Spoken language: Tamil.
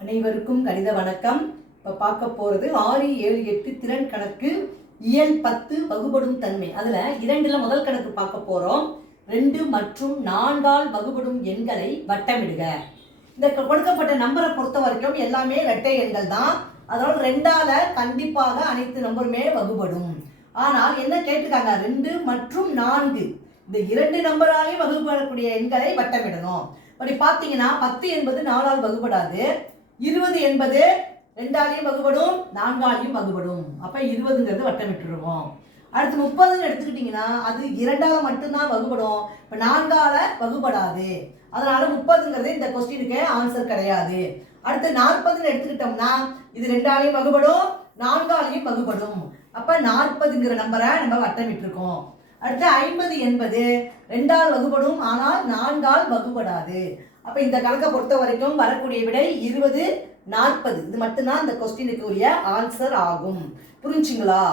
அனைவருக்கும் கணித வணக்கம். இப்போ பார்க்க போகிறது ஆறு ஏழு எட்டு திறன் கணக்கு இயல் பத்து வகுபடும் தன்மை. அதில் இரண்டில் முதல் கணக்கு பார்க்க போகிறோம் ரெண்டு மற்றும் நான்கால் வகுபடும் எண்களை வட்டமிடுக. இந்த கொடுக்கப்பட்ட நம்பரை பொறுத்த வரைக்கும் எல்லாமே இரட்டை எண்கள் தான். அதனால் ரெண்டால கண்டிப்பாக அனைத்து நம்பருமே வகுபடும். ஆனால் என்ன கேட்டிருக்காங்க? ரெண்டு மற்றும் நான்கு. இந்த இரண்டு நம்பராலையும் வகுப்படக்கூடிய எண்களை வட்டமிடணும். அப்படி பார்த்தீங்கன்னா பத்து என்பது நாலால் வகுப்படாது இருபது என்பது ரெண்டாலையும் வகுபடும் நான்காலையும் வகுபடும். அப்போ இருபதுங்கிறது வட்டம் விட்டுருவோம் அடுத்து முப்பதுன்னு எடுத்துக்கிட்டிங்கன்னா அது இரண்டால் மட்டும்தான் வகுபடும். இப்போ நான்கால வகுபடாது. அதனால் முப்பதுங்கிறது இந்த கொஸ்டினுக்கு ஆன்சர் கிடையாது. அடுத்து நாற்பதுன்னு எடுத்துக்கிட்டோம்னா இது ரெண்டாலையும் வகுபடும் நான்காலையும் வகுபடும். அப்போ நாற்பதுங்கிற நம்பரை நம்ம வட்டமிட்டிருக்கோம். அடுத்து ஐம்பது என்பது ரெண்டால் வகுபடும் ஆனால் நான்கால் வகுபடாது. அப்போ இந்த கணக்கை பொறுத்த வரைக்கும் வரக்கூடிய விடை இருபது நாற்பது. இது மட்டும்தான் இந்த கொஸ்டினுக்கு உரிய ஆன்சர் ஆகும். புரிஞ்சுங்களா?